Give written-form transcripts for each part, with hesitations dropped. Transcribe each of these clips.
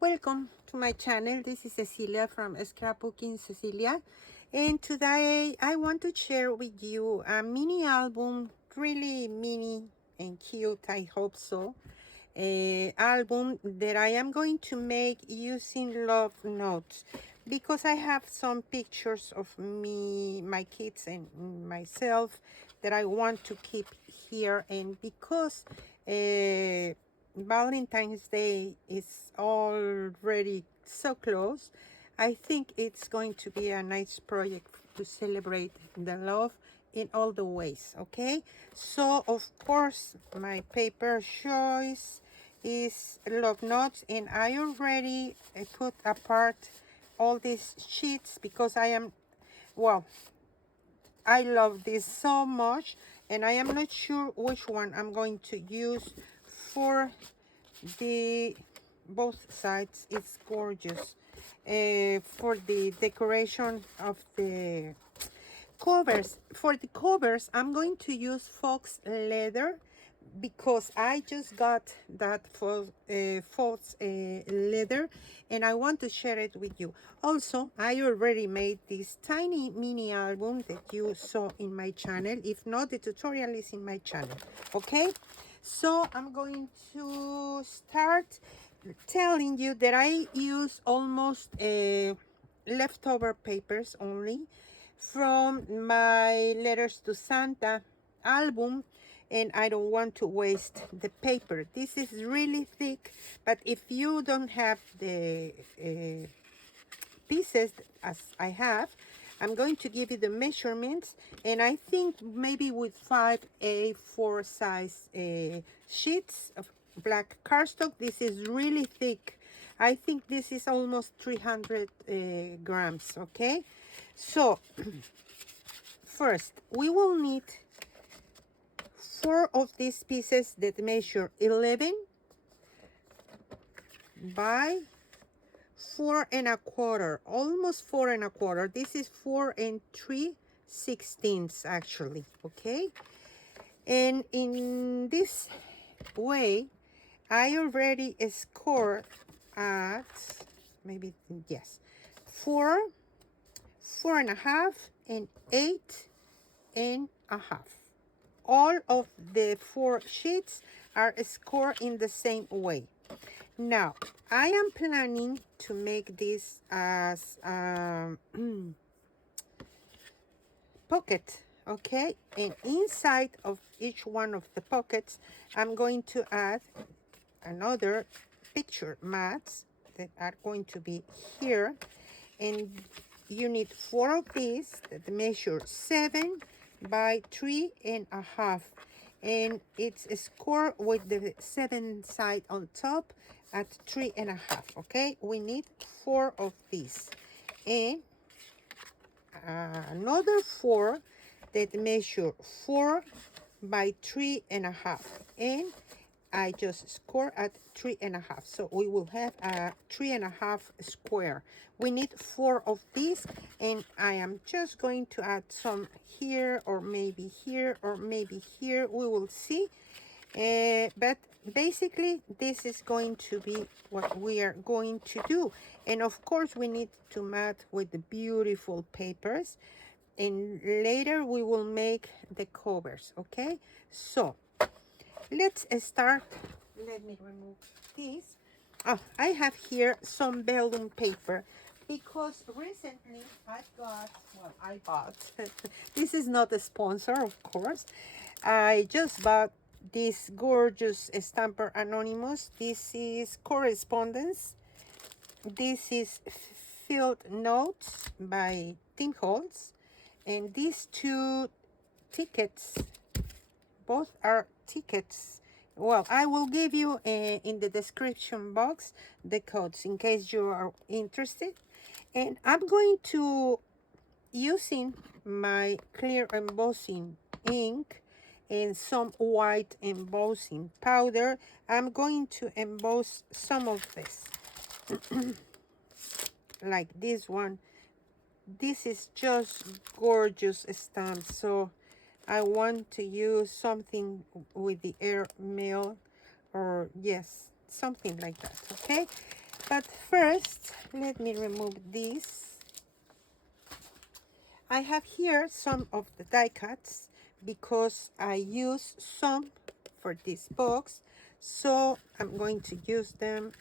Welcome to my channel. This is Cecilia from Scrapbooking Cecilia, and today I want to share with you a mini album, really mini and cute, I hope so, album that I am going to make using love notes, because I have some pictures of me, my kids and myself that I want to keep here, and because Valentine's Day is already so close, I think it's going to be a nice project to celebrate the love in all the ways. Okay, so of course my paper choice is love notes, and I already put apart all these sheets because I love this so much, and I am not sure which one I'm going to use for the both sides. It's gorgeous. For the decoration of the covers, for the covers I'm going to use fox leather, because I just got that fox leather, and I want to share it with you. Also, I already made this tiny mini album that you saw in my channel. If not, the tutorial is in my channel. Okay, so I'm going to start telling you that I use almost leftover papers only from my Letters to Santa album, and I don't want to waste the paper. This is really thick, but if you don't have the pieces as I have, I'm going to give you the measurements, and I think maybe with 5 A4 size sheets of black cardstock, this is really thick. I think this is almost 300 grams. Okay, so first we will need 4 of these pieces that measure 11 by 4 1/4, almost 4 1/4. This is 4 3/16 actually. Okay, and in this way I already score at maybe, yes, 4, 4 1/2, and 8 1/2. All of the 4 sheets are scored in the same way. Now, I am planning to make this as pocket, okay? And inside of each one of the pockets, I'm going to add another picture mats that are going to be here. And you need 4 of these that measure 7 by 3 1/2, and it's scored with the 7 side on top at 3 1/2. Okay, we need 4 of these, and another 4 that measure 4 by 3 1/2, and I just score at 3 1/2. So we will have a 3 1/2 square. We need 4 of these, and I am just going to add some here, or maybe here, or maybe here. We will see. But basically, this is going to be what we are going to do. And of course, we need to mat with the beautiful papers. And later, we will make the covers, okay? So let's start. Let me remove this. Oh, I have here some vellum paper, because recently I bought this is not a sponsor, of course. I just bought this gorgeous Stamper Anonymous. This is Correspondence. This is Field Notes by Tim Holtz, and these 2 tickets, both are tickets. Well, I will give you in the description box the codes in case you are interested. And I'm going to, using my clear embossing ink and some white embossing powder, I'm going to emboss some of this. Like this one. This is just gorgeous stamp, so I want to use something with the airmail, or yes, something like that. Okay, But first, let me remove this. I have here some of the die cuts because I use some for this box, so I'm going to use them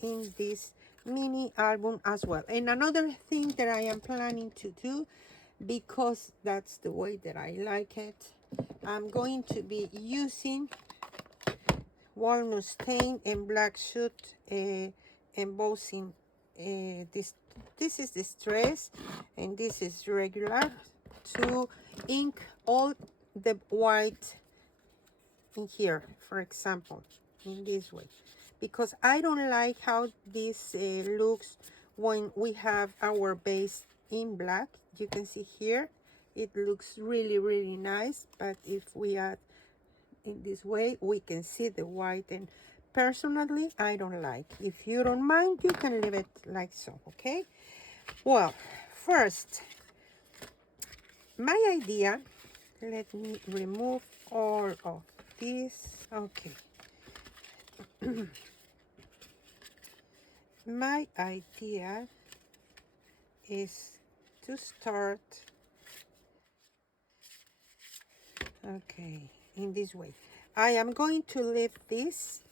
in this mini album as well. And another thing that I am planning to do, because that's the way that I like it, I'm going to be using walnut stain and black soot embossing. This is the stress and this is regular, to ink all the white in here, for example, in this way, because I don't like how this looks when we have our base in black. You can see here it looks really nice, but if we add in this way we can see the white, and personally I don't like. If you don't mind, you can leave it like so. Okay, well, first, my idea, let me remove all of this. Okay. My idea is to start, okay, in this way. I am going to leave this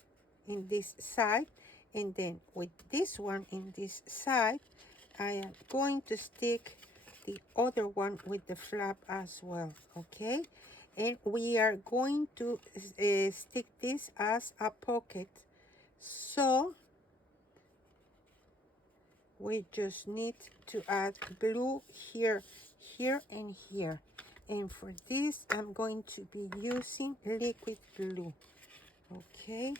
in this side, and then with this one in this side, I am going to stick the other one with the flap as well. Okay, and we are going to stick this as a pocket, so we just need to add glue here, here, and here. And for this, I'm going to be using liquid glue. Okay.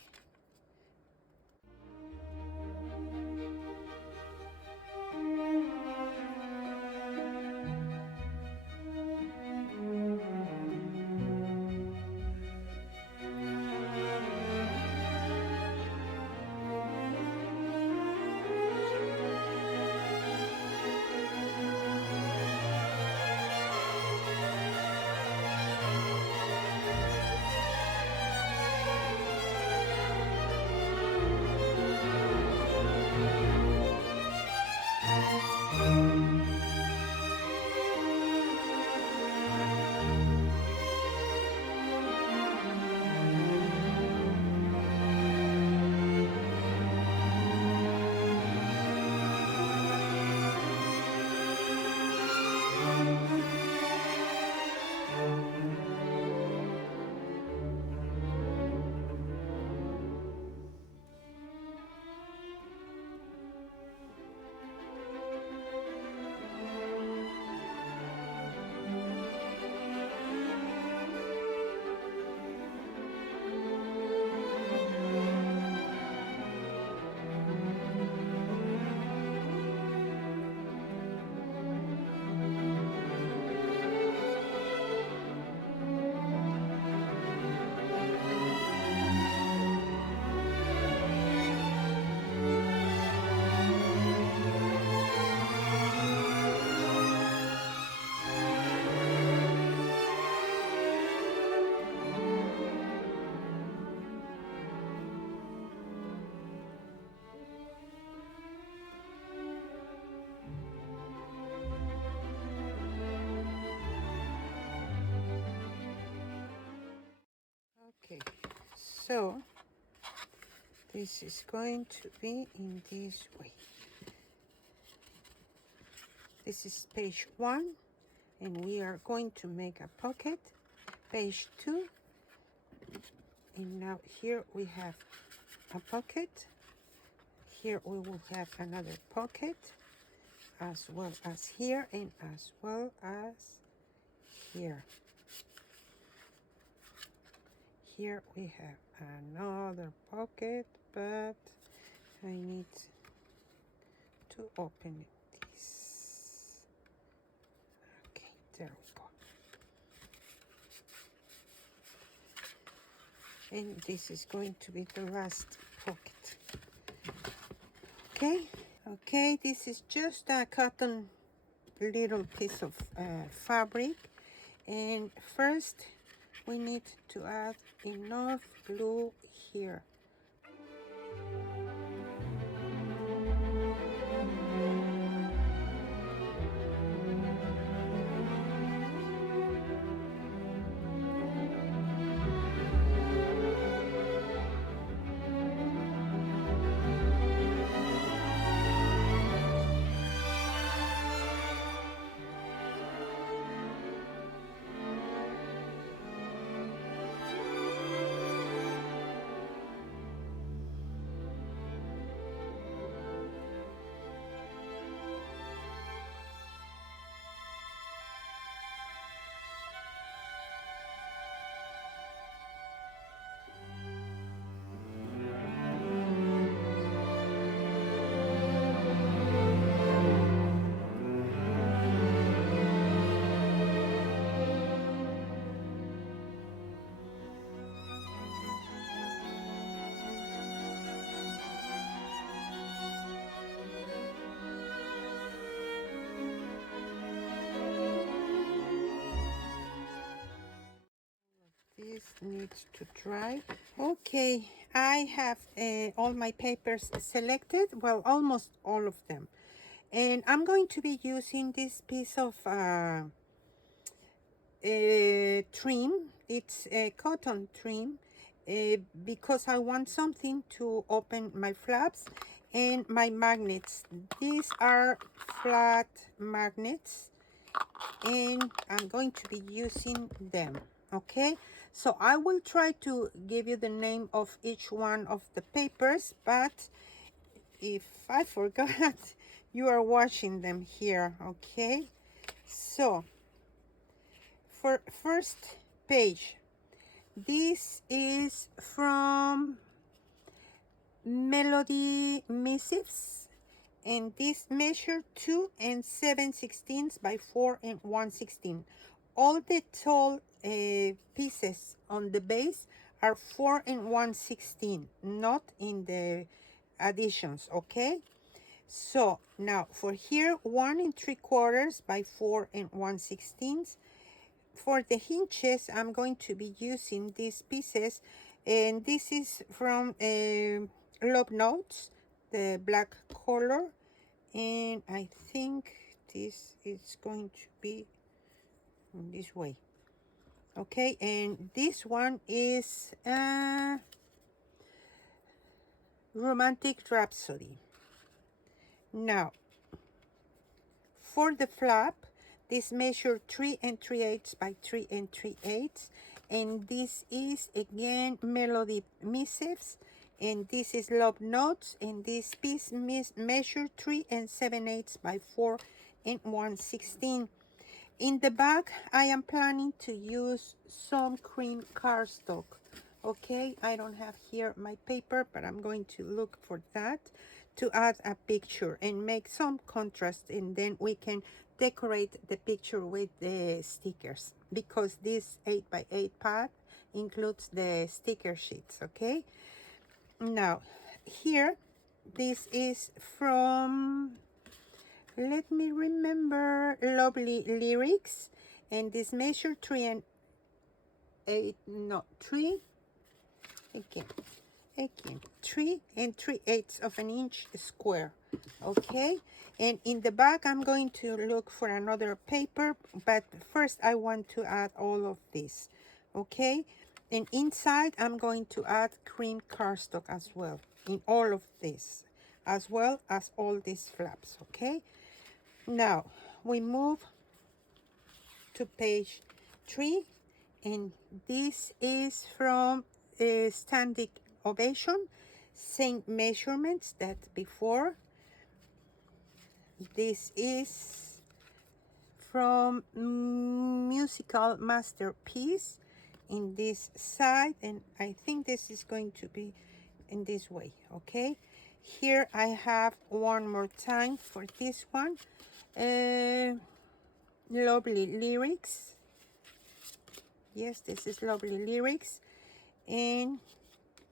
Okay, so this is going to be in this way. This is page 1, and we are going to make a pocket. Page 2, and now here we have a pocket. Here we will have another pocket, as well as here, and as well as here. Here we have another pocket, but I need to open this. Okay, there we go. And this is going to be the last pocket. Okay, okay, this is just a cotton little piece of fabric, and first we need to add enough glue here. needs to dry. Okay, I have all my papers selected, well, almost all of them. And I'm going to be using this piece of trim. It's a cotton trim because I want something to open my flaps and my magnets. These are flat magnets and I'm going to be using them. Okay, so I will try to give you the name of each one of the papers, but if I forgot, you are watching them here. Okay, so for first page, this is from Melody Missives, and this measure 2 and 7/16 by 4 and 1/16. All the tall pieces on the base are 4 and 1/16, not in the additions. Okay, so now for here, 1 and 3/4 by 4 and 1/16. For the hinges, I'm going to be using these pieces, and this is from Love Notes, the black color, and I think this is going to be in this way. Okay, and this one is Romantic Rhapsody. Now, for the flap, this measure 3 and 3/8 by 3 and 3/8, and this is again Melody Missives, and this is Love Notes, and this piece measure 3 and 7/8 by 4 and 1/16. In the back, I am planning to use some cream cardstock. Okay, I don't have here my paper, but I'm going to look for that to add a picture and make some contrast, and then we can decorate the picture with the stickers, because this 8x8 pad includes the sticker sheets. Okay, now here, this is from, let me remember, Lovely Lyrics, and this measure 3 and 8, no, 3 again 3 and 3/8 of an inch square. Okay, and in the back I'm going to look for another paper, but first I want to add all of this. Okay, and inside I'm going to add cream cardstock as well in all of this, as well as all these flaps. Okay, now we move to page 3, and this is from Standing Ovation, same measurements that before. This is from Musical Masterpiece in this side, and I think this is going to be in this way. Okay, here I have one more time for this one, Lovely Lyrics. Yes, this is Lovely Lyrics, and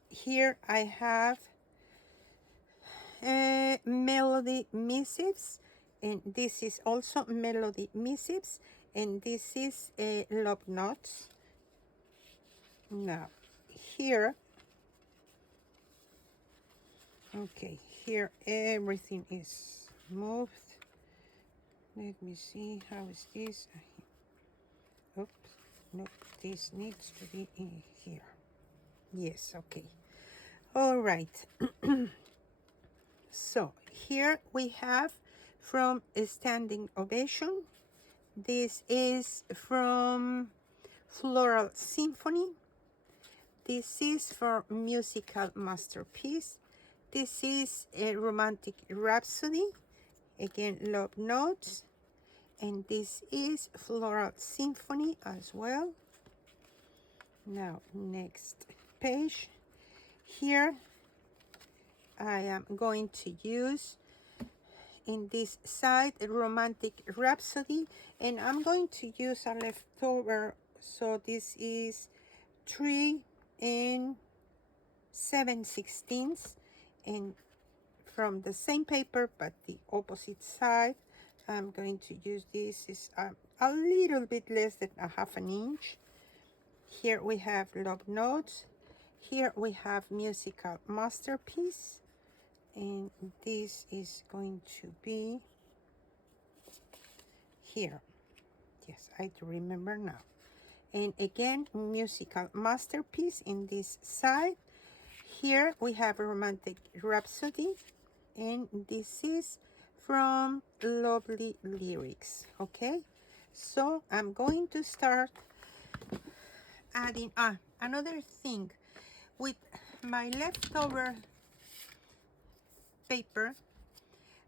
here I have Melody Missives, and this is also Melody Missives, and this is Love Notes. Now here, okay, here everything is moved. Let me see, how is this? Oops, no, this needs to be in here. Yes, okay. All right. So here we have from a Standing Ovation. This is from Floral Symphony. This is for Musical Masterpiece. This is a Romantic Rhapsody, again Love Notes, and this is Floral Symphony as well. Now next page, here I am going to use in this side a Romantic Rhapsody, and I'm going to use a leftover, so this is 3 and 7/16, and from the same paper but the opposite side I'm going to use this is a little bit less than a half an inch. Here we have love notes. Here we have musical masterpiece, and this is going to be here. Yes, I do remember now. And again, musical masterpiece in this side. Here we have a romantic rhapsody, and this is from Lovely Lyrics. Okay, so I'm going to start adding another thing with my leftover paper.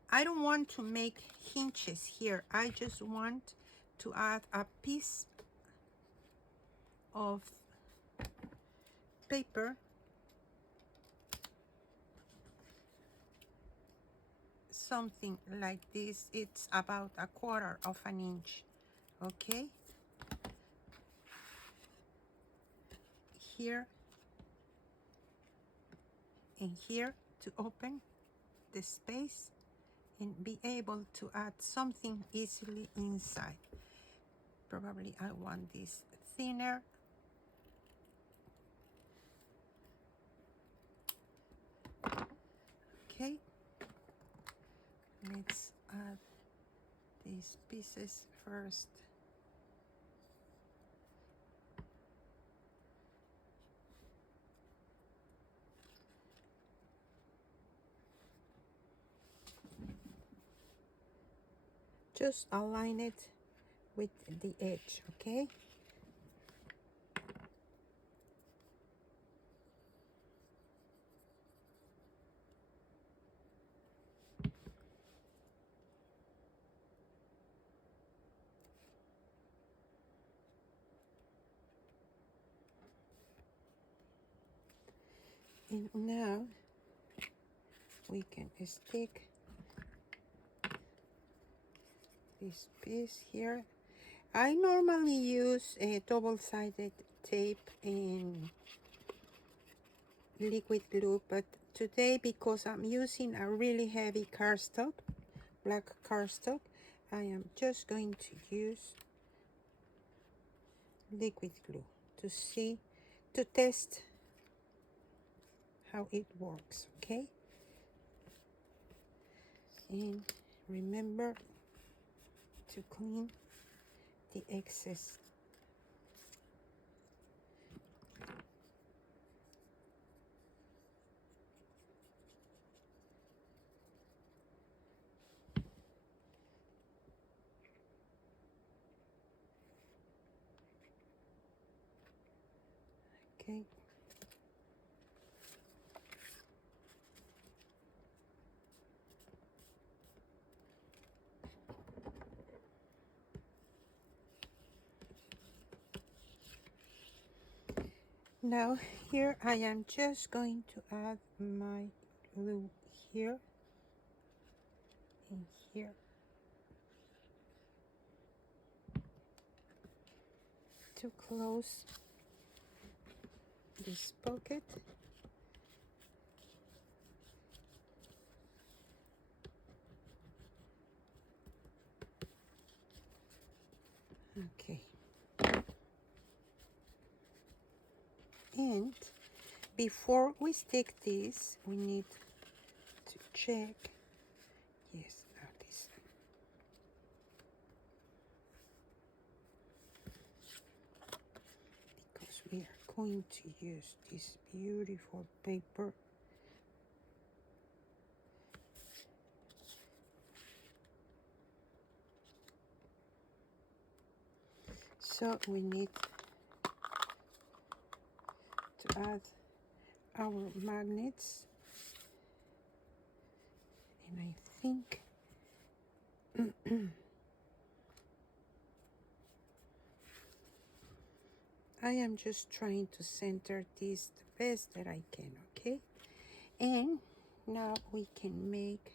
I don't want to make hinges here. I just want to add a piece of paper, something like this. It's about 1/4 of an inch. Okay, here and here to open the space and be able to add something easily inside. Probably I want this thinner. Okay, let's add these pieces first. Just align it with the edge, okay? And now we can stick this piece here. I normally use a double-sided tape and liquid glue, but today, because I'm using a really heavy cardstock, black cardstock, I am just going to use liquid glue to test how it works, okay? And remember to clean the excess. Okay. Now here I am just going to add my glue here and here to close this pocket. Okay. And before we stick this, we need to check. Yes, now this. Because we are going to use this beautiful paper. So we need to add our magnets. And I think I am just trying to center this the best that I can, okay? And now we can make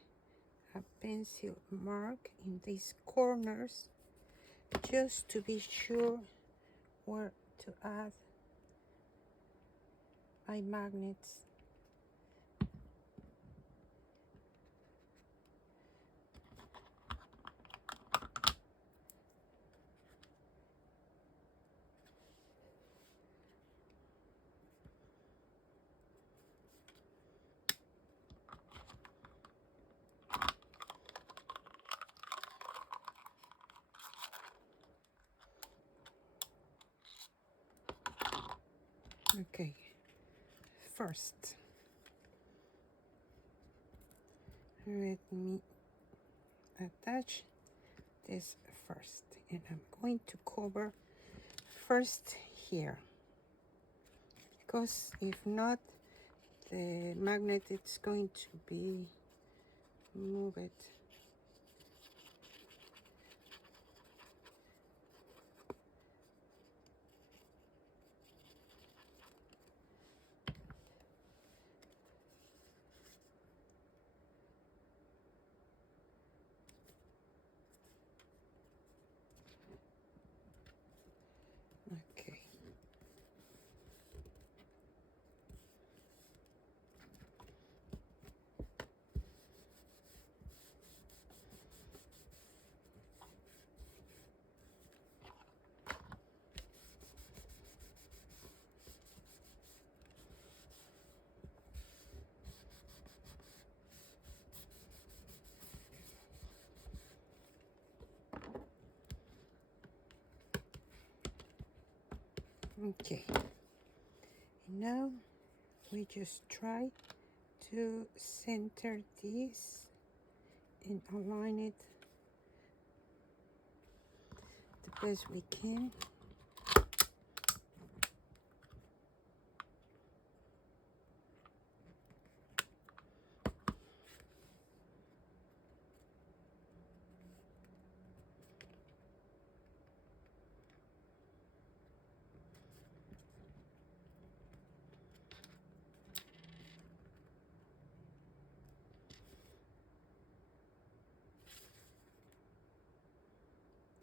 a pencil mark in these corners just to be sure where to add my magnets. Okay, first, let me attach this first, and I'm going to cover first here, because if not, the magnet is going to be moved. Okay. Okay, now we just try to center this and align it the best we can.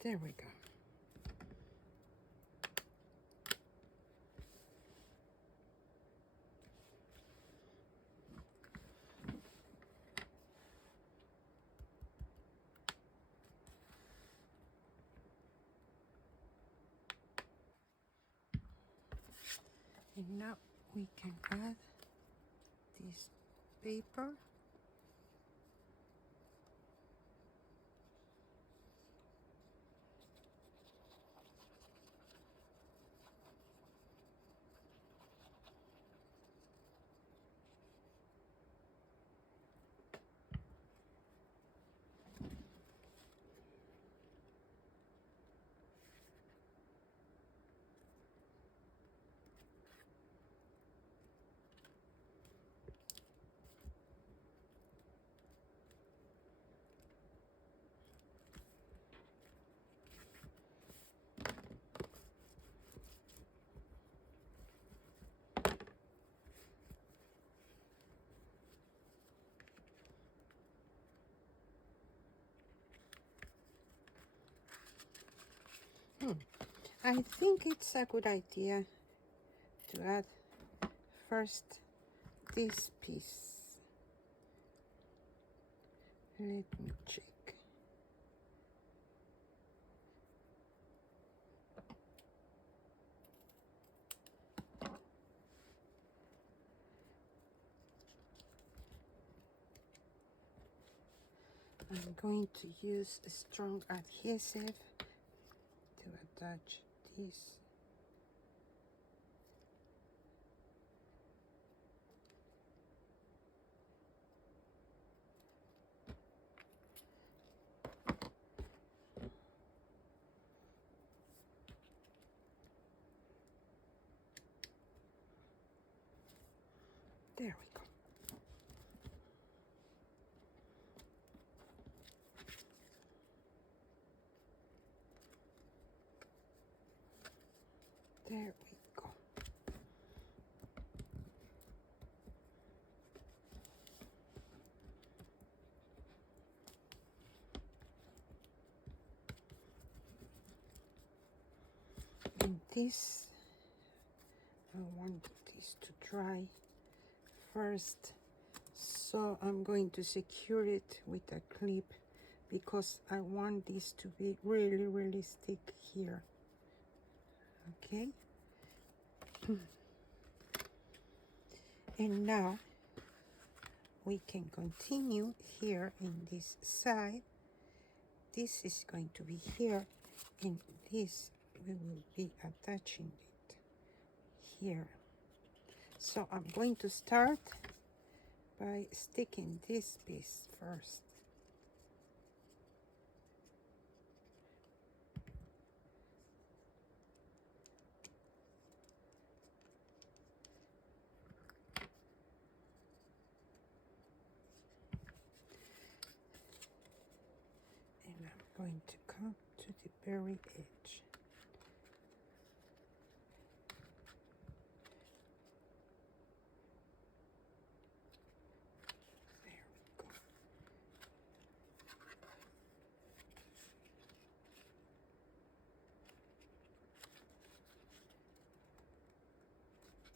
There we go. And now we can add this paper. I think it's a good idea to add first this piece. Let me check. I'm going to use a strong adhesive to attach this. There we go. There we go. And this, I want this to dry first, so I'm going to secure it with a clip because I want this to be really stick here. Okay. And now we can continue here in this side. This is going to be here, and this we will be attaching it here. So I'm going to start by sticking this piece first. And I'm going to come to the very edge.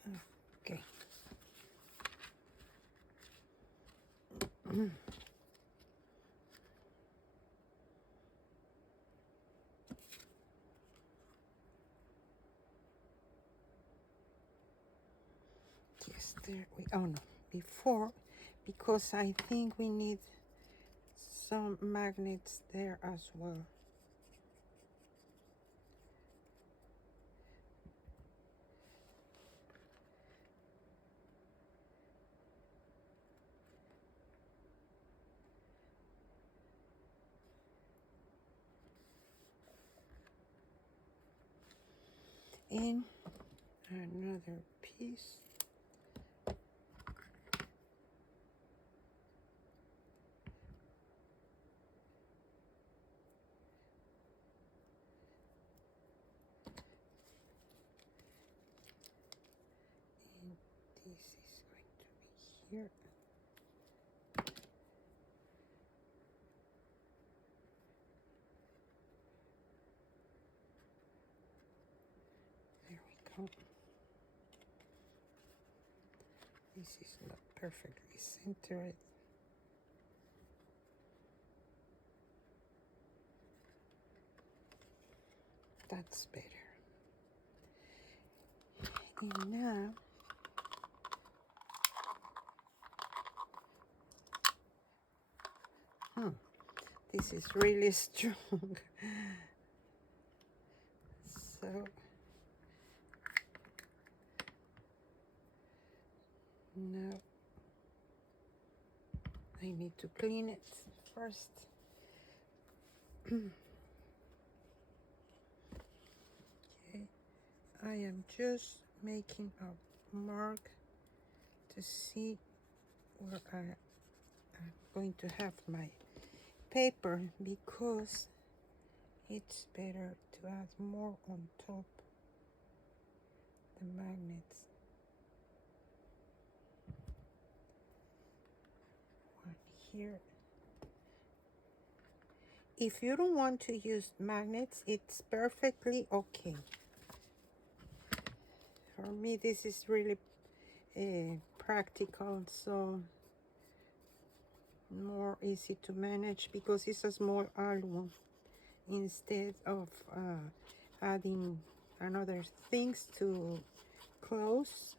There we go. Okay. Yes, there we, oh no, before, because I think we need some magnets there as well. And another piece. And this is going to be here. There we go. This is not perfectly centered. That's better. And now this is really strong. So now I need to clean it first. Okay, I am just making a mark to see where I'm going to have my paper, because it's better to add more on top the magnets. One here. If you don't want to use magnets, it's perfectly okay. For me, this is really practical, so more easy to manage because it's a small album instead of adding another things to close.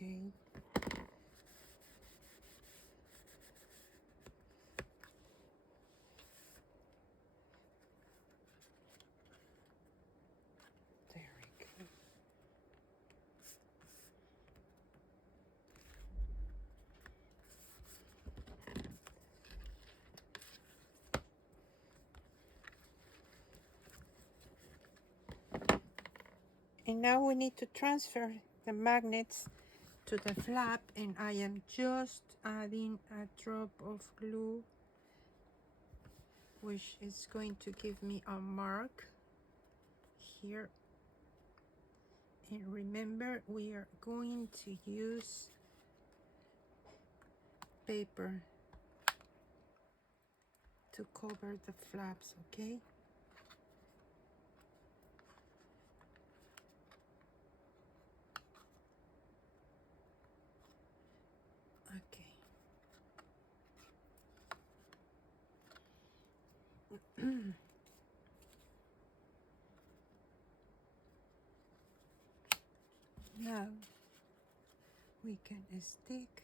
Okay. There we go. And now we need to transfer the magnets to the flap, and I am just adding a drop of glue, which is going to give me a mark here. And remember, we are going to use paper to cover the flaps, okay? Okay. we can stick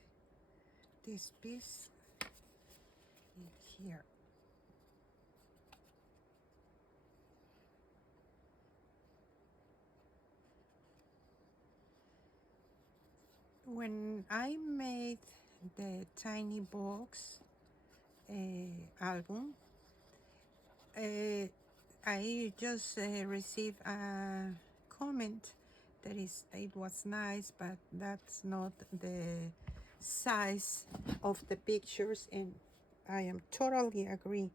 this piece in here. When I made the tiny box album, I just received a comment that it was nice, but that's not the size of the pictures, and I am totally agree.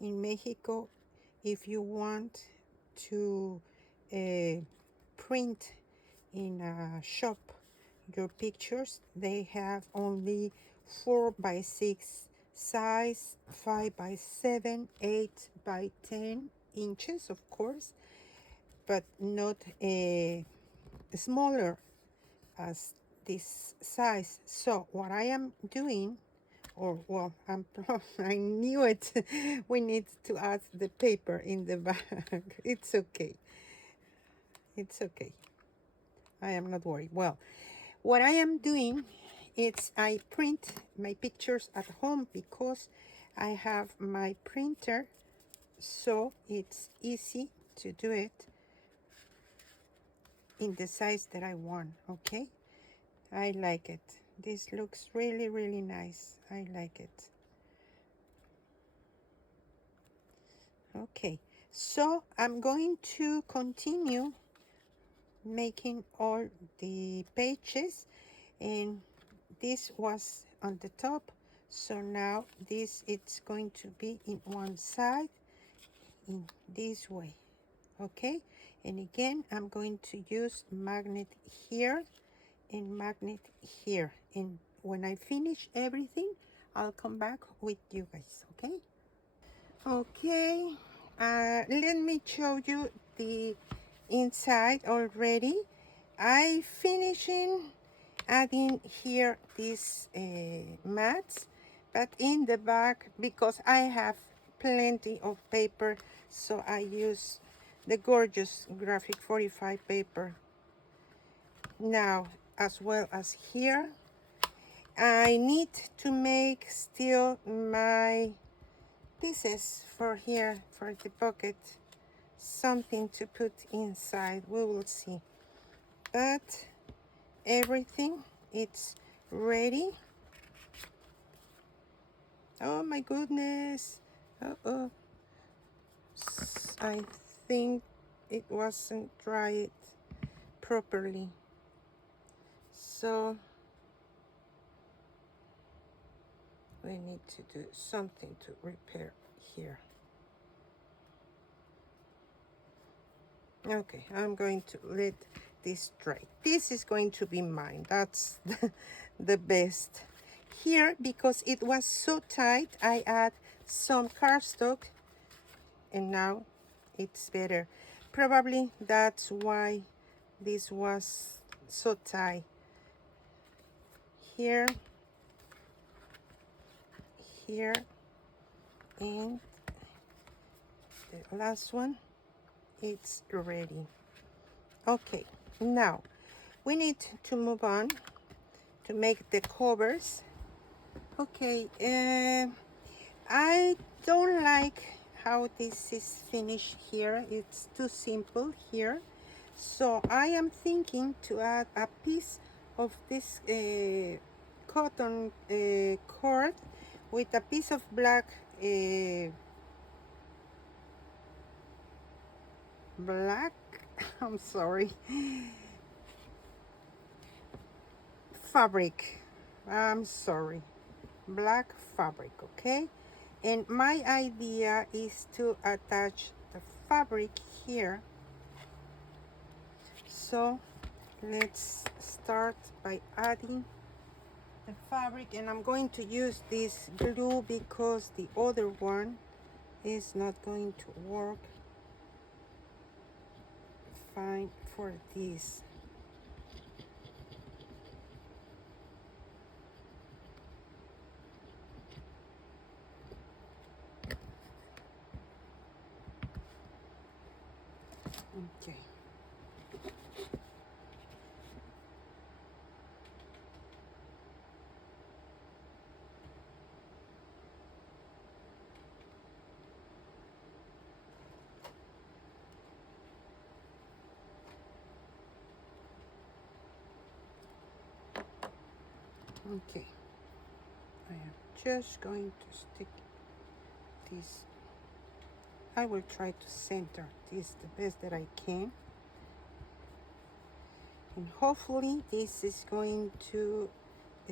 In Mexico, if you want to print in a shop your pictures, they have only 4 by 6 size, 5 by 7, 8 by 10 inches, of course, but not smaller as this size. So what I am doing, or well, I knew it. We need to add the paper in the back. It's okay. It's okay. I am not worried. Well, what I am doing is I print my pictures at home because I have my printer, so it's easy to do it in the size that I want. Okay, I like it. This looks really, really nice. I like it. Okay, so I'm going to continue making all the pages, and this was on the top, so now this it's going to be in one side in this way. Okay, and again I'm going to use magnet here and magnet here, and when I finish everything I'll come back with you guys. Okay. Okay, let me show you the inside already. I finishing adding here these mats, but in the back, because I have plenty of paper, so I use the gorgeous graphic 45 paper. Now, as well as here, I need to make still my pieces for here, for the pocket, something to put inside. We will see, but everything it's ready. Oh my goodness. Uh-oh. I think it wasn't dried properly, so we need to do something to repair here. Okay, I'm going to let this dry. This is going to be mine. That's the best. Here, because it was so tight, I add some cardstock, and now it's better. Probably that's why this was so tight. Here, here, and the last one, it's ready. Okay, now we need to move on to make the covers. Okay, I don't like how this is finished here. It's too simple here. So I am thinking to add a piece of this cotton cord with a piece of black I'm sorry, fabric. I'm sorry, black fabric. Okay, and my idea is to attach the fabric here. So let's start by adding the fabric, and I'm going to use this glue because the other one is not going to work fine for this. Okay. Okay, I am just going to stick this. I will try to center this the best that I can, and hopefully this is going to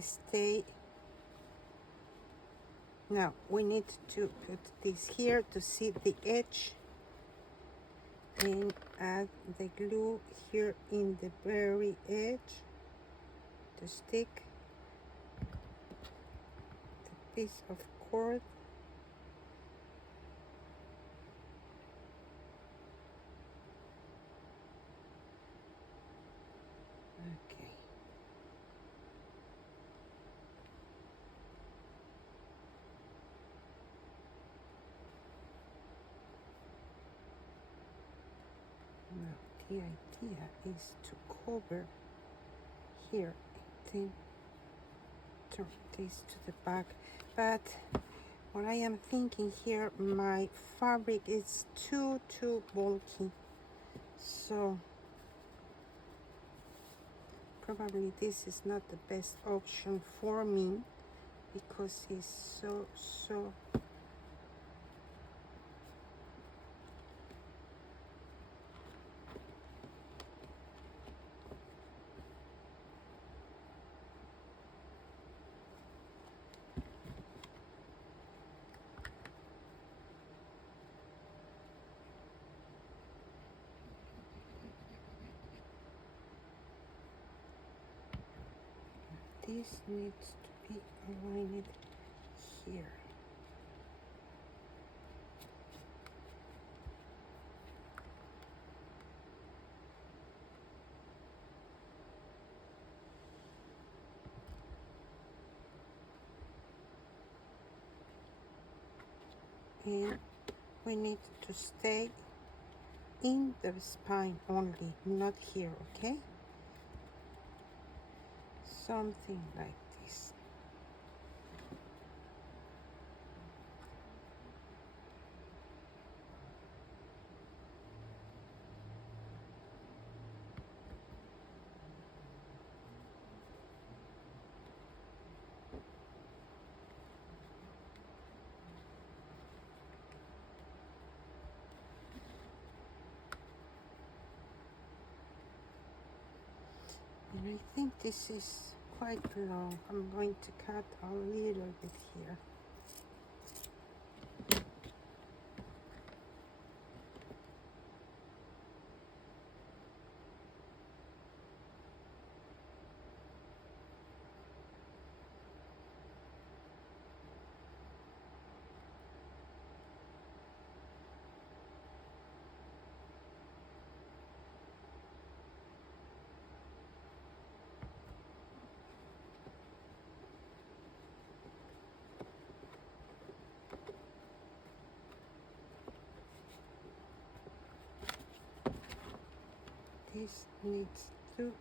stay. Now we need to put this here to see the edge, and add the glue here in the very edge to stick the piece of cord. Okay. Now the idea is to cover here and then turn this to the back, but what I am thinking here, my fabric is too bulky, so probably this is not the best option for me because it's so this needs to be aligned here. And we need to stay in the spine only, not here, okay? Something like this. And I think this is quite long. I'm going to cut a little bit here. This needs to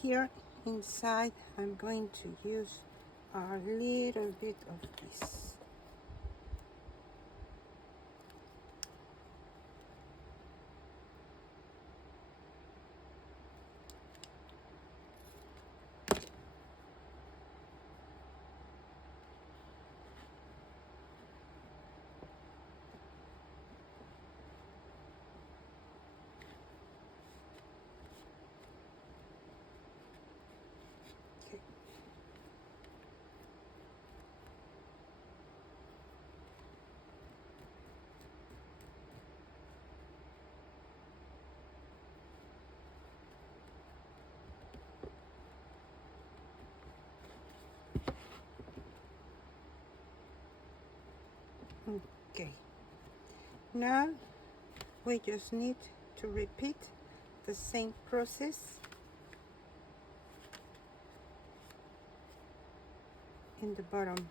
here inside. I'm going to use a little bit of this. Okay, now we just need to repeat the same process in the bottom.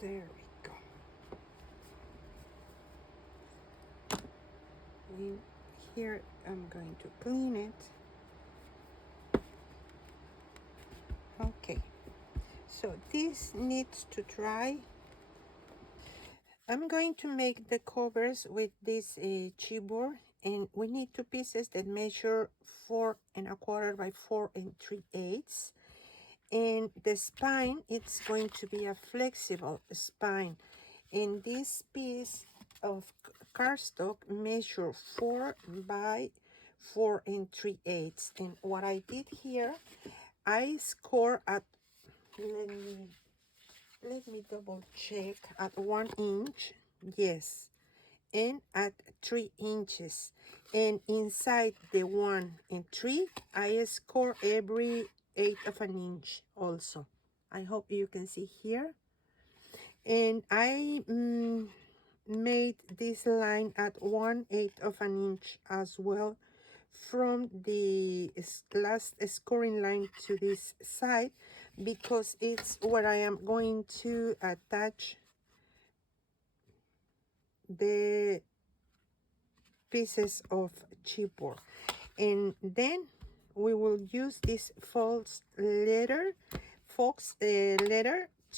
There we go. And here I'm going to clean it. Okay, So this needs to dry. I'm going to make the covers with this chipboard, and we need two pieces that measure 4¼ by 4 3/8. And the spine, it's going to be a flexible spine. And this piece of cardstock measure 4 by 4 3/8. And what I did here, I score at, let me double check, at 1 inch, yes, and at 3 inches. And inside the 1 and 3, I score every 1/8 also. I hope you can see here. And I made this line at 1/8 as well, from the last scoring line to this side, because it's where I am going to attach the pieces of chipboard. And then we will use this false letter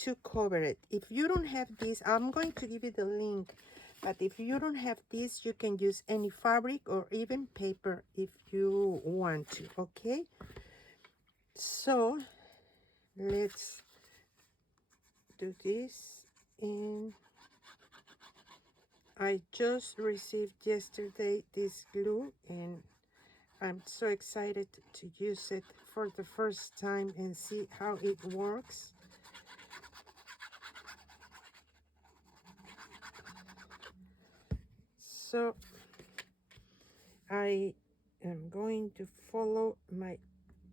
to cover it. If you don't have this, I'm going to give you the link, but if you don't have this, you can use any fabric or even paper if you want to. Okay, so let's do this. And I just received yesterday this glue, and I'm so excited to use it for the first time and see how it works. So I am going to follow my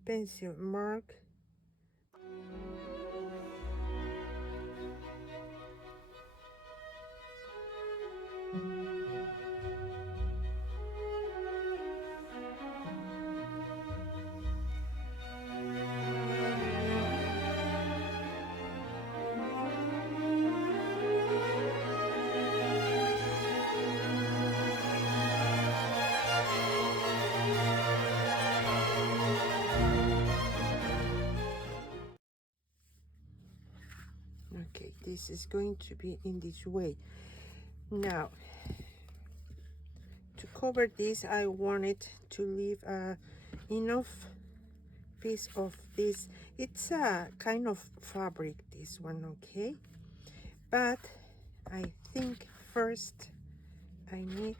pencil mark. Okay, this is going to be in this way. Now, to cover this, I wanted to leave enough piece of this. It's a kind of fabric, this one, okay? But I think first I need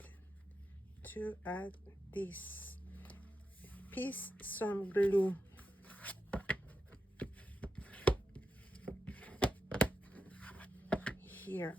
to add this piece, some glue. Here.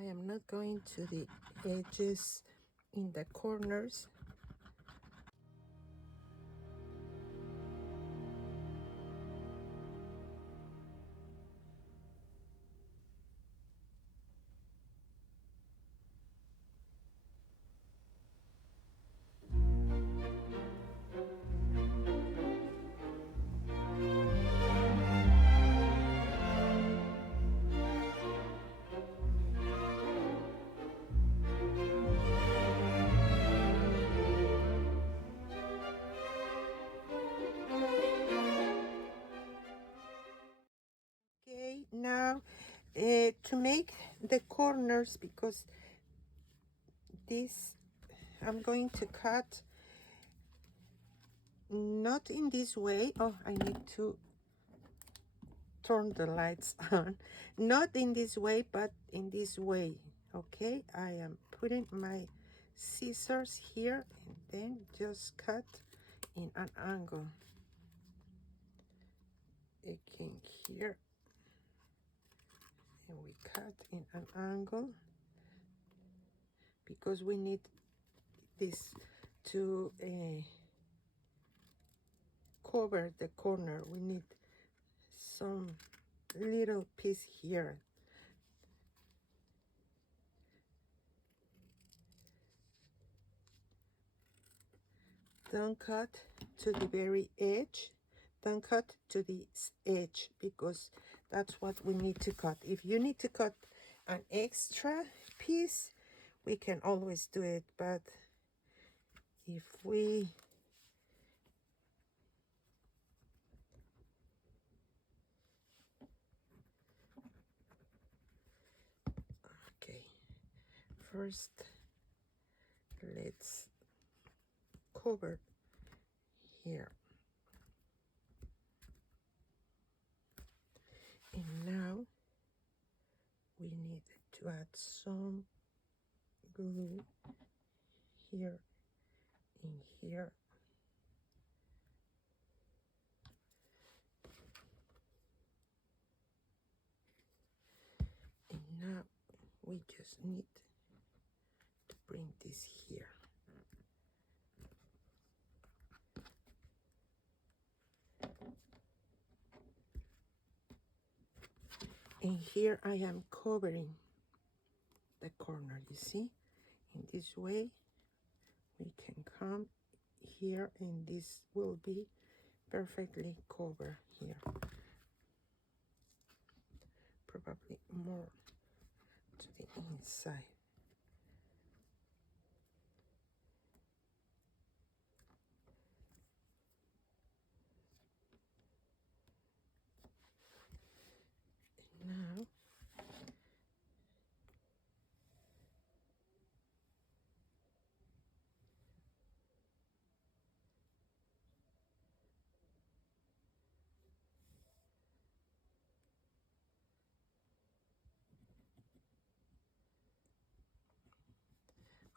I am not going to the edges in the corners. To make the corners, because this I'm going to cut not in this way. Oh, I need to turn the lights on. Not in this way, but in this way. Okay, I am putting my scissors here and then just cut in an angle. Again here, and we cut in an angle because we need this to cover the corner. We need some little piece here. Don't cut to the very edge. Don't cut to the edge, because that's what we need to cut. If you need to cut an extra piece, we can always do it, but if we okay, first let's cover here, and now we need to add some glue here and here. And now we just need to bring this here. And here I am covering the corner, you see? In this way, we can come here and this will be perfectly covered here. Probably more to the inside. And now,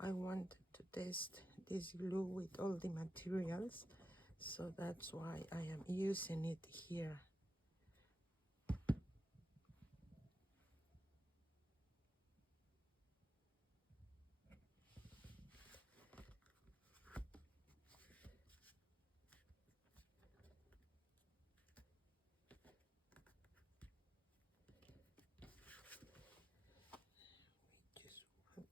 I want to test this glue with all the materials, so that's why I am using it here. Just want,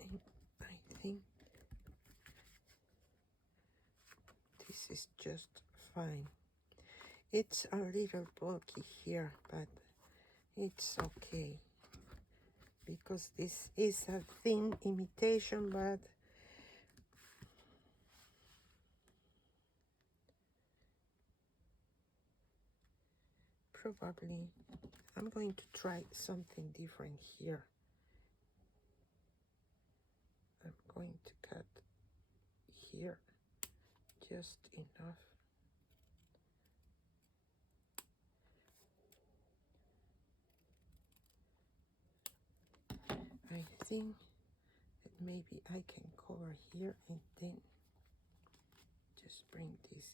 and I think this is just fine. It's a little bulky here, but it's okay, because this is a thin imitation, but probably I'm going to try something different here. I'm going to cut here just enough. I think that maybe I can cover here and then just bring this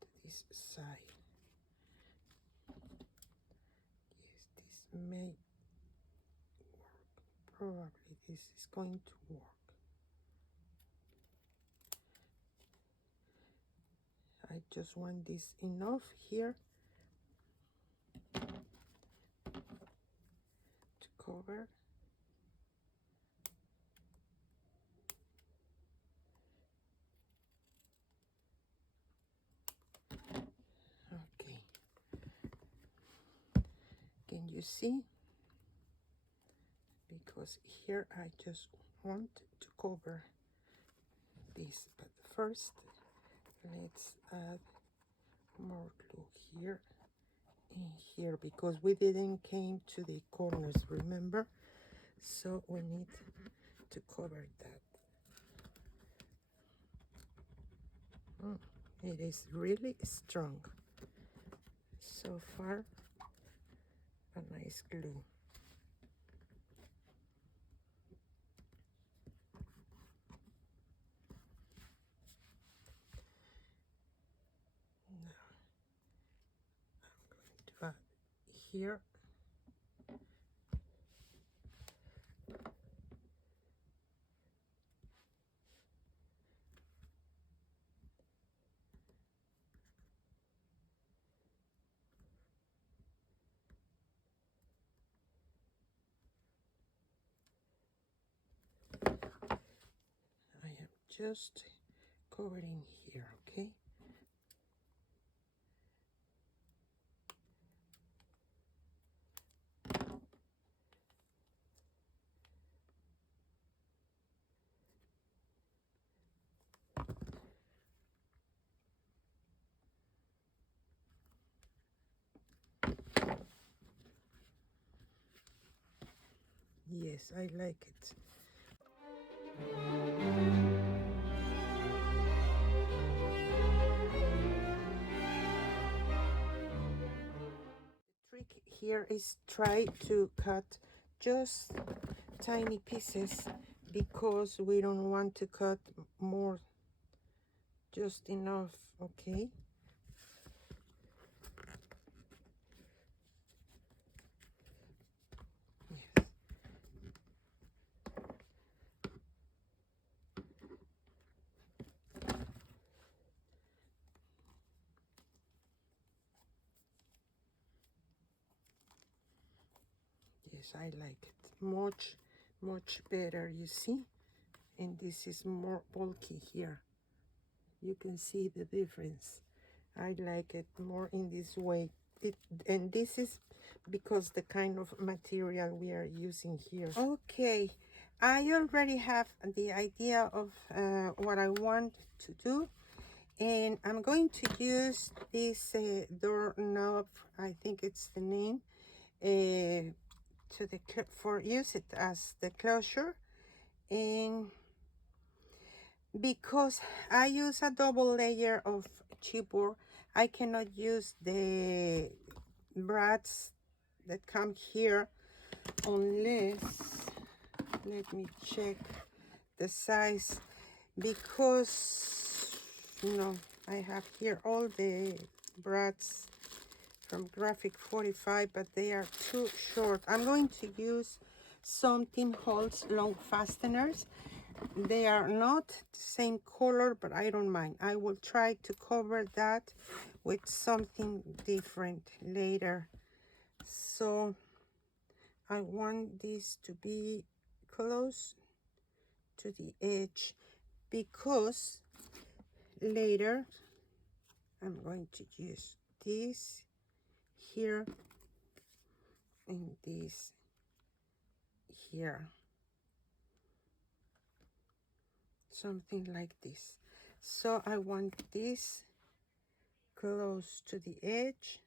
to this side. Yes, this may work. Probably this is going to work. I just want this enough here to cover. Okay. Can you see? Because here I just want to cover this, but first let's add more glue here and here, because we didn't came to the corners, remember? So we need to cover that. It is really strong. So far, a nice glue. Now I'm going to add here. I am just covering here, okay? Yes, I like it. The trick here is try to cut just tiny pieces, because we don't want to cut more, just enough, okay? Yes. Yes, I like it much better, you see? And this is more bulky here. You can see the difference. I like it more in this way. And this is because the kind of material we are using here. Okay, I already have the idea of what I want to do, and I'm going to use this door knob, I think it's the name, for use it as the closure. And because I use a double layer of chipboard, I cannot use the brads that come here unless, let me check the size, because I have here all the brads from Graphic 45, but they are too short. I'm going to use some Tim Holtz long fasteners. They are not the same color, but I don't mind. I will try to cover that with something different later. So I want this to be close to the edge, because later I'm going to use this here and this here, something like this. So I want this close to the edge.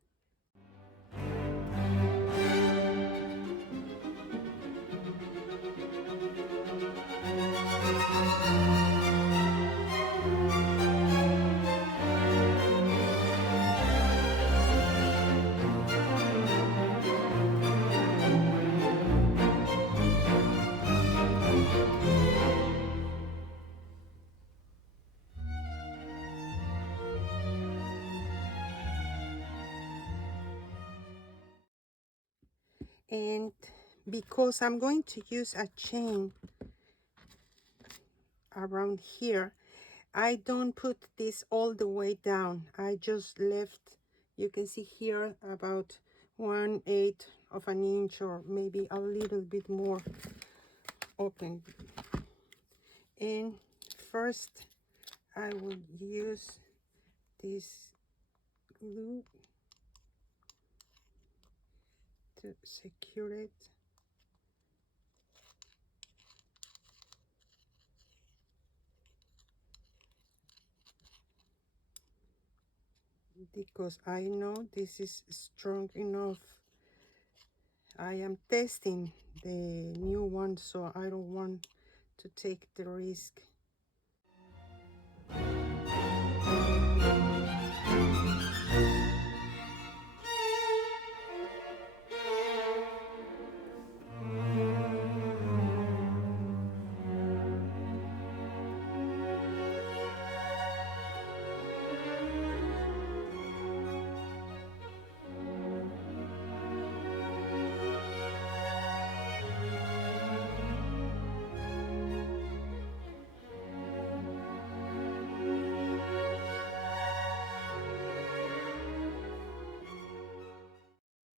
And because I'm going to use a chain around here, I don't put this all the way down. I just left, you can see here, about 1/8 of an inch, or maybe a little bit more open. And first I will use this glue to secure it. because I know this is strong enough. I am testing the new one, so I don't want to take the risk.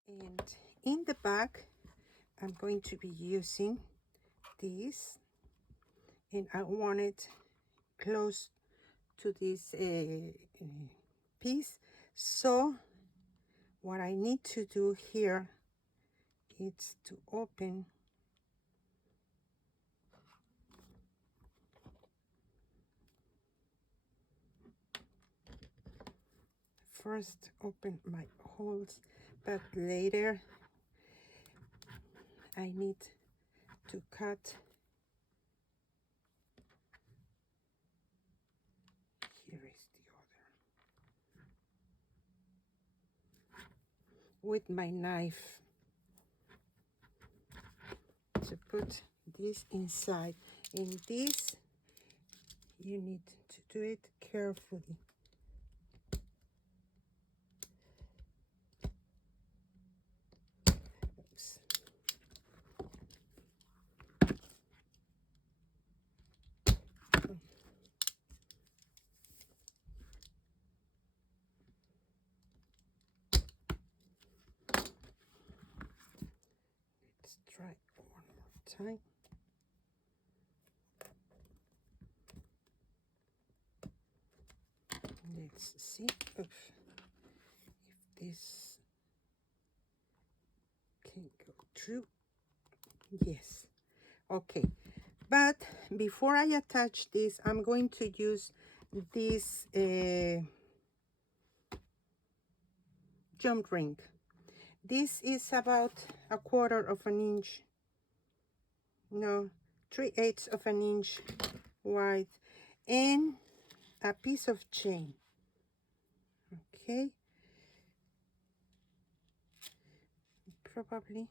And in the back, I'm going to be using this, and I want it close to this piece. So what I need to do here is to open first, open my holes, but later I need to cut. Here is the other with my knife to put this inside, and this you need to do it carefully. Oops. Let's try one more time. Let's see if this can go through. Yes. Okay. But before I attach this, I'm going to use this jump ring. This is about 1/4 of an inch, no, 3/8 of an inch wide, and a piece of chain. Okay, probably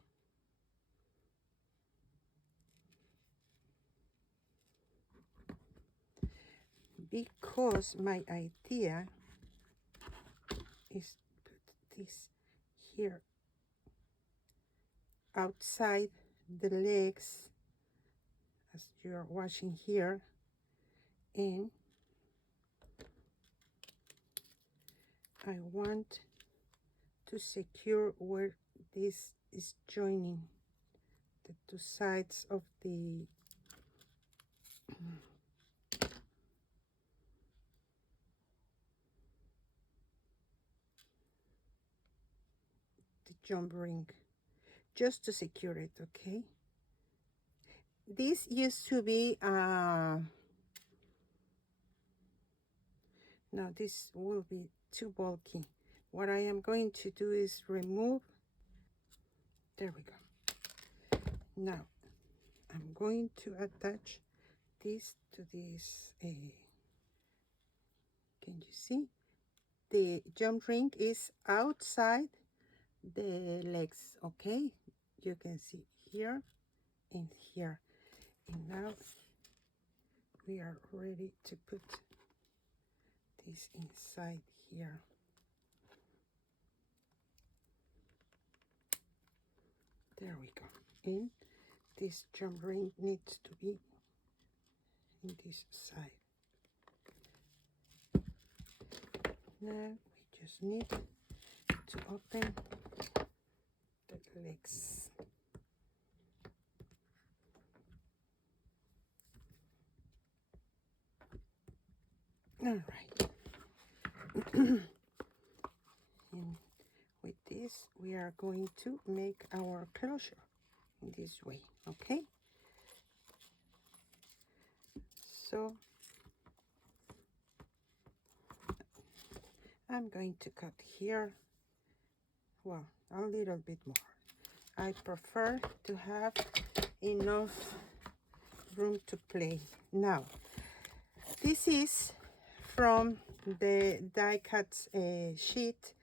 because my idea is put this here outside the legs, as you're watching here, and I want to secure where this is joining the two sides of the jump ring, just to secure it. Okay, this used to be now this will be too bulky. What I am going to do is remove. There we go. Now I'm going to attach this to this. Can you see? The jump ring is outside the legs. Okay, you can see here and here. And now we are ready to put this inside here. There we go. And this jump ring needs to be in this side. Now we just need to open the legs. All right. And with this, we are going to make our closure in this way. Okay. So I'm going to cut here, well, a little bit more. I prefer to have enough room to play. Now, this is from the die cut sheet,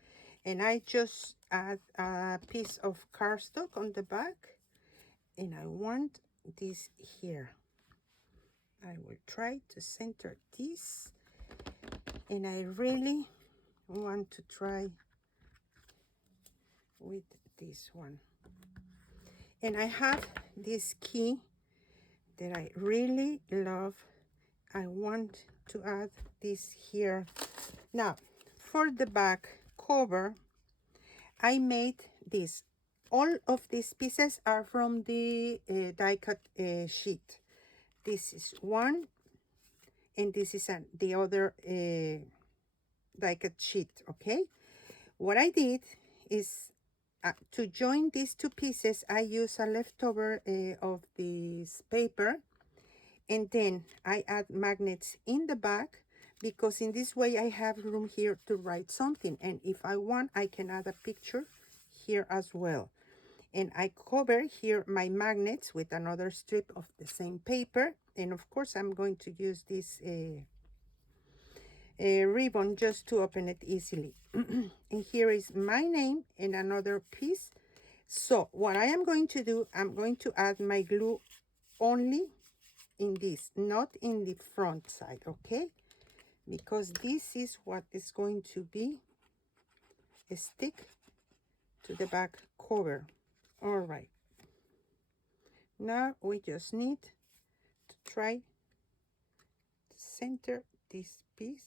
and I just add a piece of cardstock on the back, and I want this here. I will try to center this, and I really want to try with this one. And I have this key that I really love. I want to add this here. Now, for the back cover, I made this. All of these pieces are from the die cut sheet. This is one, and this is the other die cut sheet, okay? What I did is to join these two pieces, I use a leftover of this paper, and then I add magnets in the back, because in this way I have room here to write something, and if I want, I can add a picture here as well. And I cover here my magnets with another strip of the same paper, and of course I'm going to use this ribbon just to open it easily. And here is my name and another piece. So what I am going to do, I'm going to add my glue only in this, not in the front side, okay? Because this is what is going to be a stick to the back cover. All right, now we just need to try to center this piece.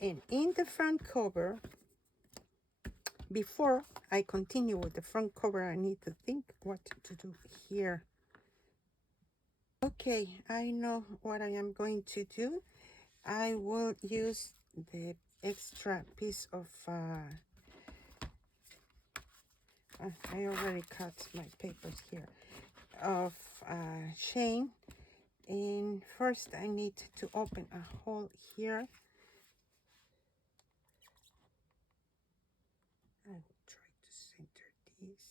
And in the front cover, before I continue with the front cover, I need to think what to do here. Okay, I know what I am going to do. I will use the extra piece of I already cut my papers here, of chain, and first I need to open a hole here. I will try to center this.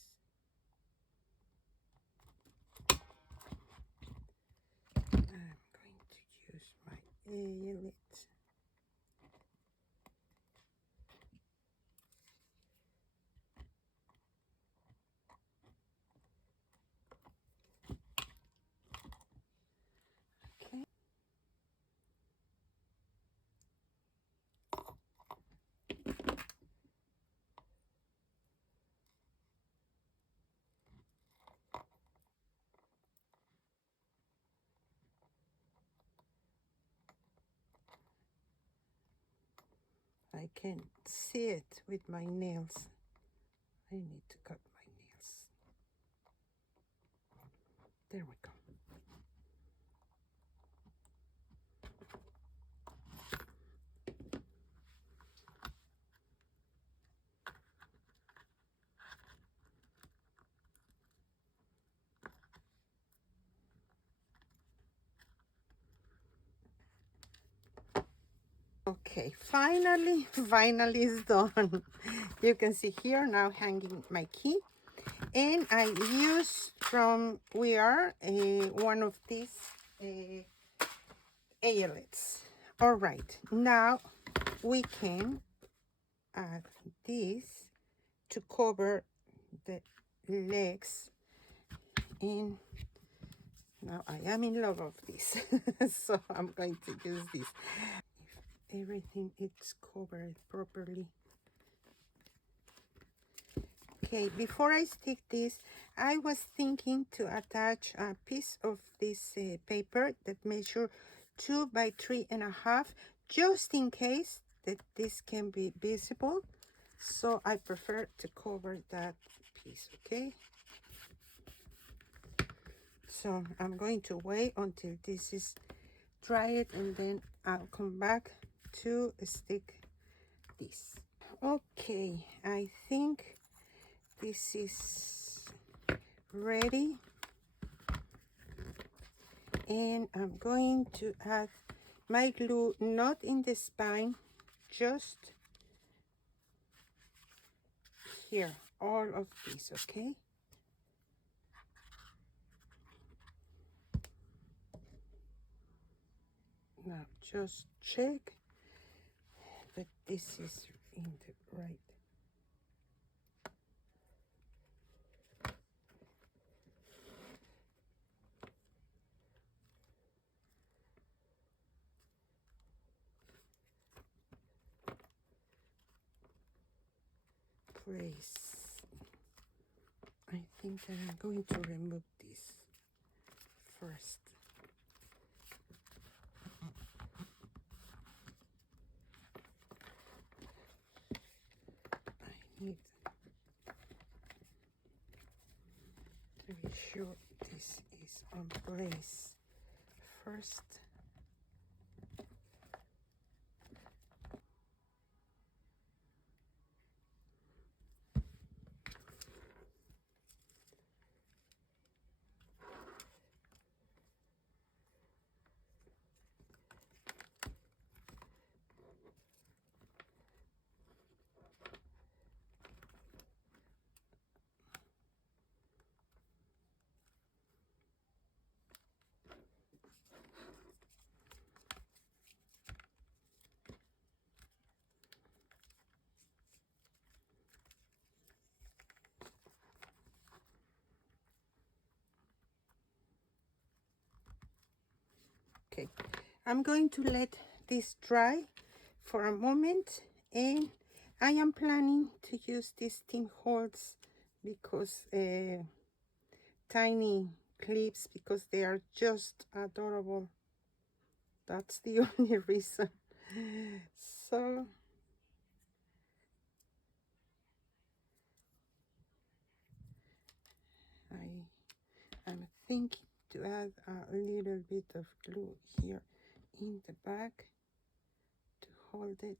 I'm going to use my eyelet. Okay. I can see it with my nails. I need to cut my nails. There we go. Okay, finally it's done. You can see here now hanging my key, and I use from one of these eyelets. All right, now we can add this to cover the legs, and now I am in love of this. So I'm going to use this. If everything is covered properly. Okay, before I stick this, I was thinking to attach a piece of this paper that measure 2 by 3.5, just in case that this can be visible. So I prefer to cover that piece, okay? So I'm going to wait until this is dry it, and then I'll come back to stick this. Okay, I think this is ready, and I'm going to add my glue, not in the spine, just here, all of this. Okay, now just check that this is in the right place. I think that I'm going to remove this first. I need to be sure this is on place first. Okay, I'm going to let this dry for a moment, and I am planning to use these tin holes because tiny clips, because they are just adorable. That's the only reason. So I'm thinking to add a little bit of glue here in the back to hold it.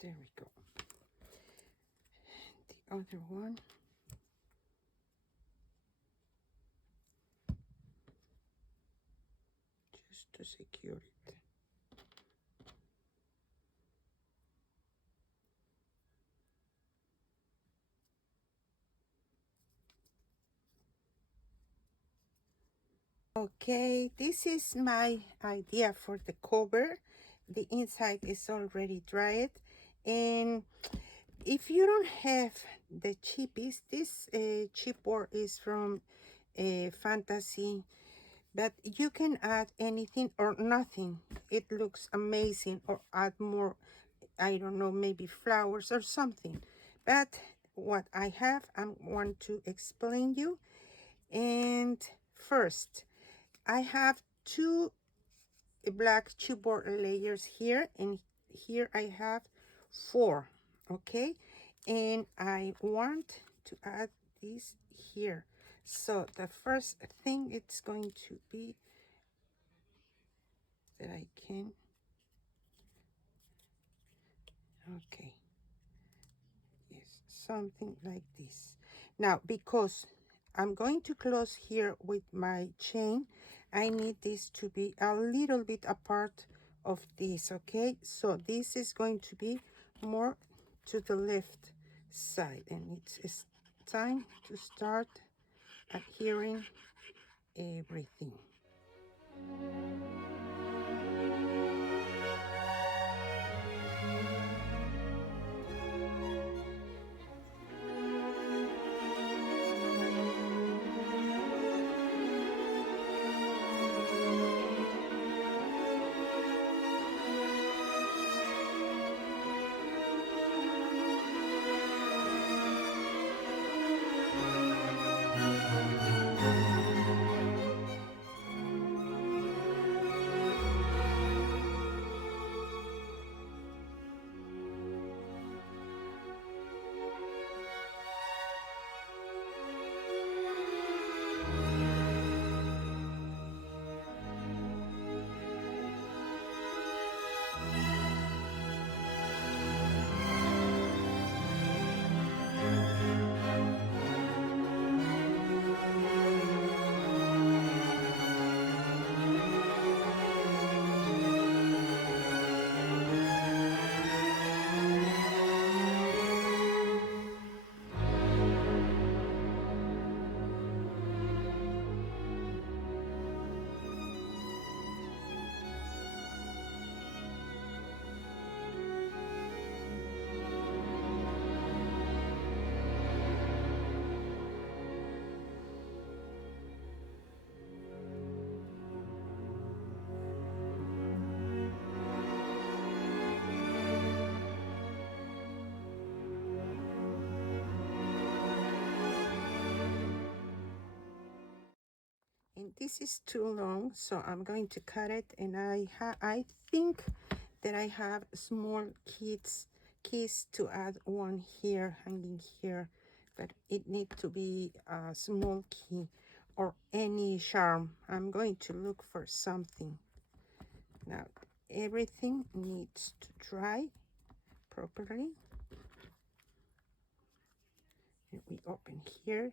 There we go. The other one. Just to secure it. Okay, this is my idea for the cover. The inside is already dried, and if you don't have the chippies, this chipboard is from Fantasy, but you can add anything or nothing. It looks amazing, or add more, I don't know, maybe flowers or something. But what I have, I want to explain you. And first, I have two black chipboard layers here, and here I have four. Okay, and I want to add this here. So the first thing it's going to be that I can, okay, yes, something like this. Now, because I'm going to close here with my chain, I need this to be a little bit apart of this. Okay, so this is going to be more to the left side, and it's time to start adhering everything. this is too long, so I'm going to cut it, and I think that I have small keys to add one here, hanging here, but it needs to be a small key or any charm. I'm going to look for something. Now everything needs to dry properly. And we open here.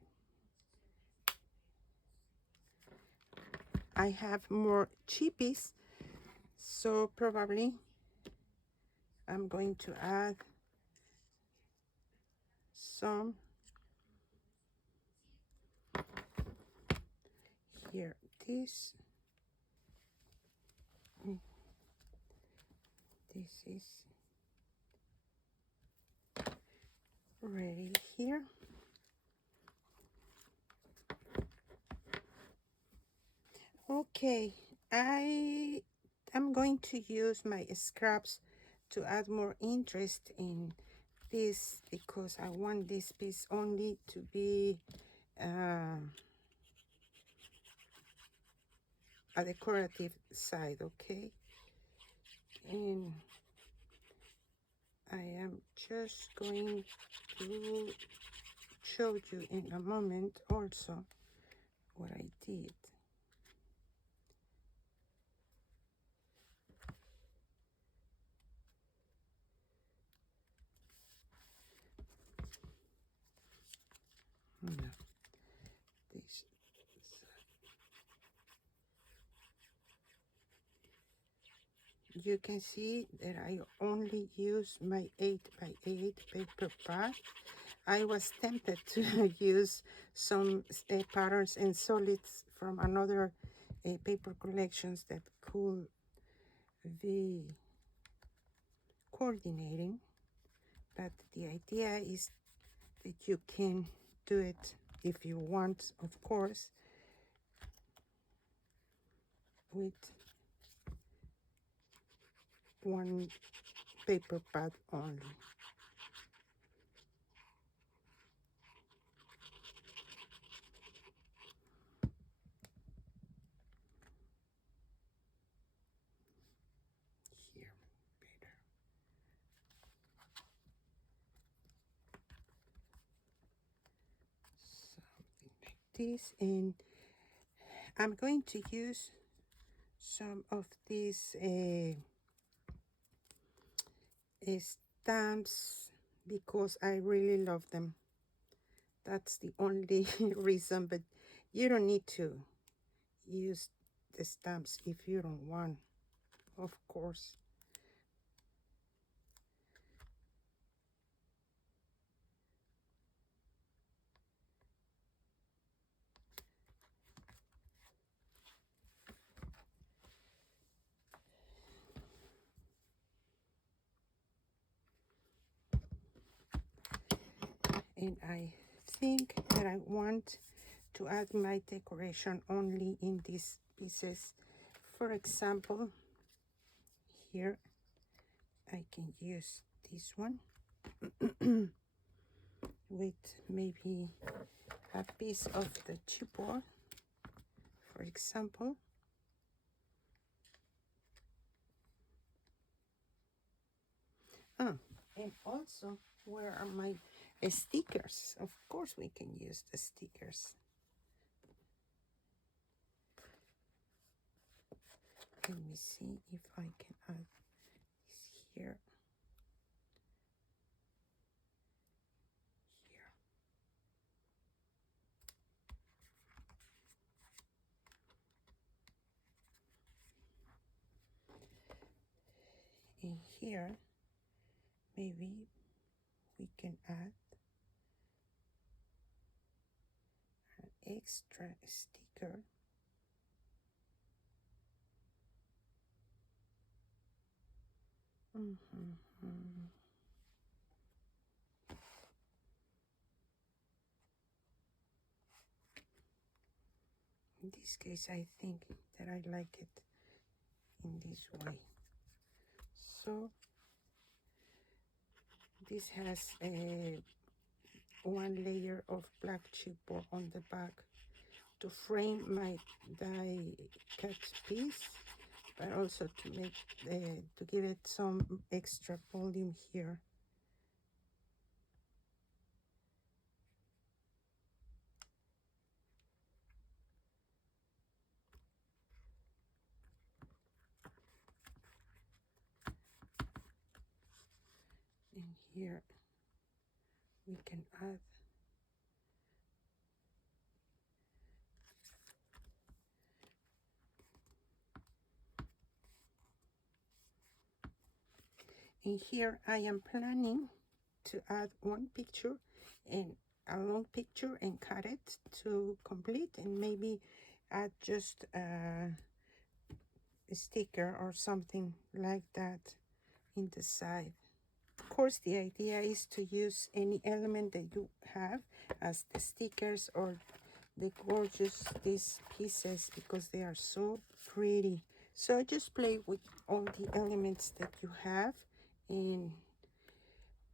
I have more chippies, so probably I'm going to add some here. This is ready here. Okay, I am going to use my scraps to add more interest in this, because I want this piece only to be a decorative side, okay? And I am just going to show you in a moment also what I did. No, this. You can see that I only use my 8x8 paper pad. I was tempted to use some patterns and solids from another paper collections that could be coordinating, but the idea is that you can do it if you want, of course, with one paper pad only. Here, better. Something like this, and I'm going to use some of these stamps because I really love them. That's the only reason, but you don't need to use the stamps if you don't want, of course. And I think that I want to add my decoration only in these pieces. For example, here I can use this one with maybe a piece of the chipboard, for example. And also, where are my stickers? Of course we can use the stickers. Let me see if I can add this here. In here, maybe we can add an extra sticker. In this case, I think that I like it in this way. So this has a one layer of black chipboard on the back, to frame my die cut piece, but also to make to give it some extra volume here. And here we can add and here I am planning to add one picture and a long picture and cut it to complete, and maybe add just a sticker or something like that in the side. Of course, the idea is to use any element that you have as the stickers or the gorgeous these pieces, because they are so pretty. So just play with all the elements that you have, and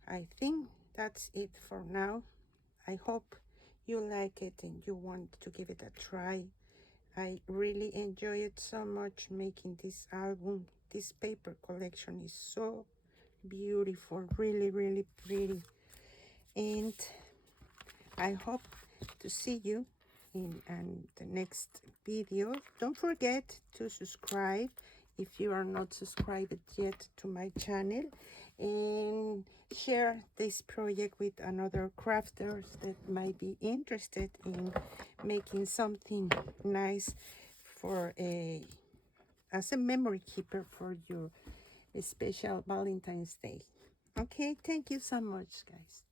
I think that's it for now. I hope you like it and you want to give it a try. I really enjoy it so much making this album. This paper collection is so beautiful, really, really pretty. And I hope to see you in the next video. Don't forget to subscribe if you are not subscribed yet to my channel, and share this project with another crafters that might be interested in making something nice for a as a memory keeper for your special Valentine's Day. Okay, thank you so much, guys.